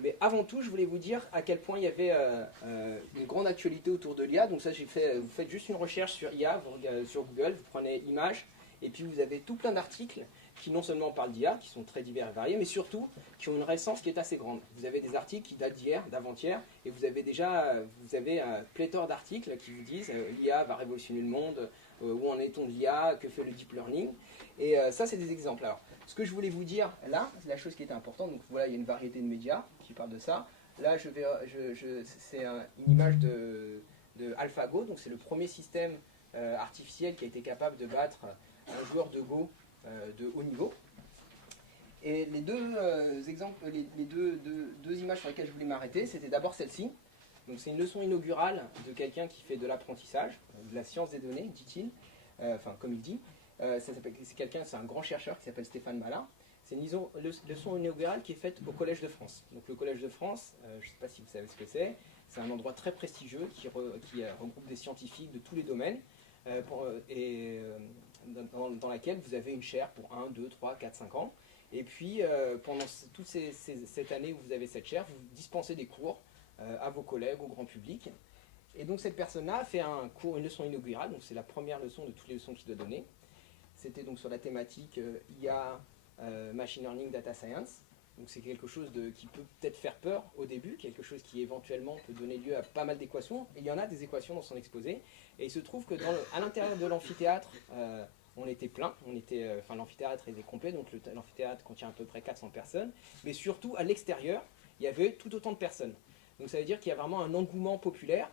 Mais avant tout, je voulais vous dire à quel point il y avait une grande actualité autour de l'IA. Donc ça, vous faites juste une recherche sur IA, sur Google, vous prenez images, et puis vous avez tout plein d'articles qui non seulement parlent d'IA, qui sont très divers et variés, mais surtout qui ont une récence qui est assez grande. Vous avez des articles qui datent d'hier, d'avant-hier, et vous avez un pléthore d'articles qui vous disent l'IA va révolutionner le monde, où en est-on de l'IA, que fait le deep learning. Et ça, c'est des exemples. Alors, ce que je voulais vous dire là, la chose qui est importante, donc voilà, il y a une variété de médias qui parlent de ça. Là, c'est une image de AlphaGo, donc c'est le premier système artificiel qui a été capable de battre un joueur de Go de haut niveau. Et les deux exemples, les deux images sur lesquelles je voulais m'arrêter, c'était d'abord celle-ci. Donc c'est une leçon inaugurale de quelqu'un qui fait de l'apprentissage, de la science des données, dit-il, enfin comme il dit. C'est un grand chercheur qui s'appelle Stéphane Malin. C'est une leçon inaugurale qui est faite au Collège de France. Donc le Collège de France, je ne sais pas si vous savez ce que c'est un endroit très prestigieux qui regroupe des scientifiques de tous les domaines dans laquelle vous avez une chaire pour 1, 2, 3, 4, 5 ans. Et puis pendant toute cette année où vous avez cette chaire, vous dispensez des cours à vos collègues, au grand public. Et donc cette personne-là a fait une leçon inaugurale, donc c'est la première leçon de toutes les leçons qu'il doit donner. C'était donc sur la thématique IA, Machine Learning, Data Science. Donc c'est quelque chose qui peut peut-être faire peur au début, quelque chose qui éventuellement peut donner lieu à pas mal d'équations. Et il y en a des équations dans son exposé. Et il se trouve que à l'intérieur de l'amphithéâtre, on était plein, l'amphithéâtre était complet, donc l'amphithéâtre contient à peu près 400 personnes. Mais surtout, à l'extérieur, il y avait tout autant de personnes. Donc ça veut dire qu'il y a vraiment un engouement populaire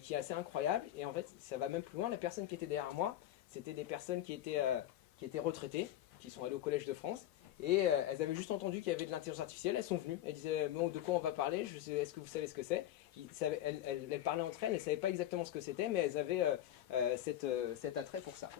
qui est assez incroyable. Et en fait, ça va même plus loin. La personne qui était derrière moi, c'était des personnes qui étaient retraitées, qui sont allées au Collège de France. Et elles avaient juste entendu qu'il y avait de l'intelligence artificielle, elles sont venues, elles disaient bon, de quoi on va parler, est-ce que vous savez ce que c'est. Elles parlaient entre elles ne savaient pas exactement ce que c'était, mais elles avaient cet attrait pour ça.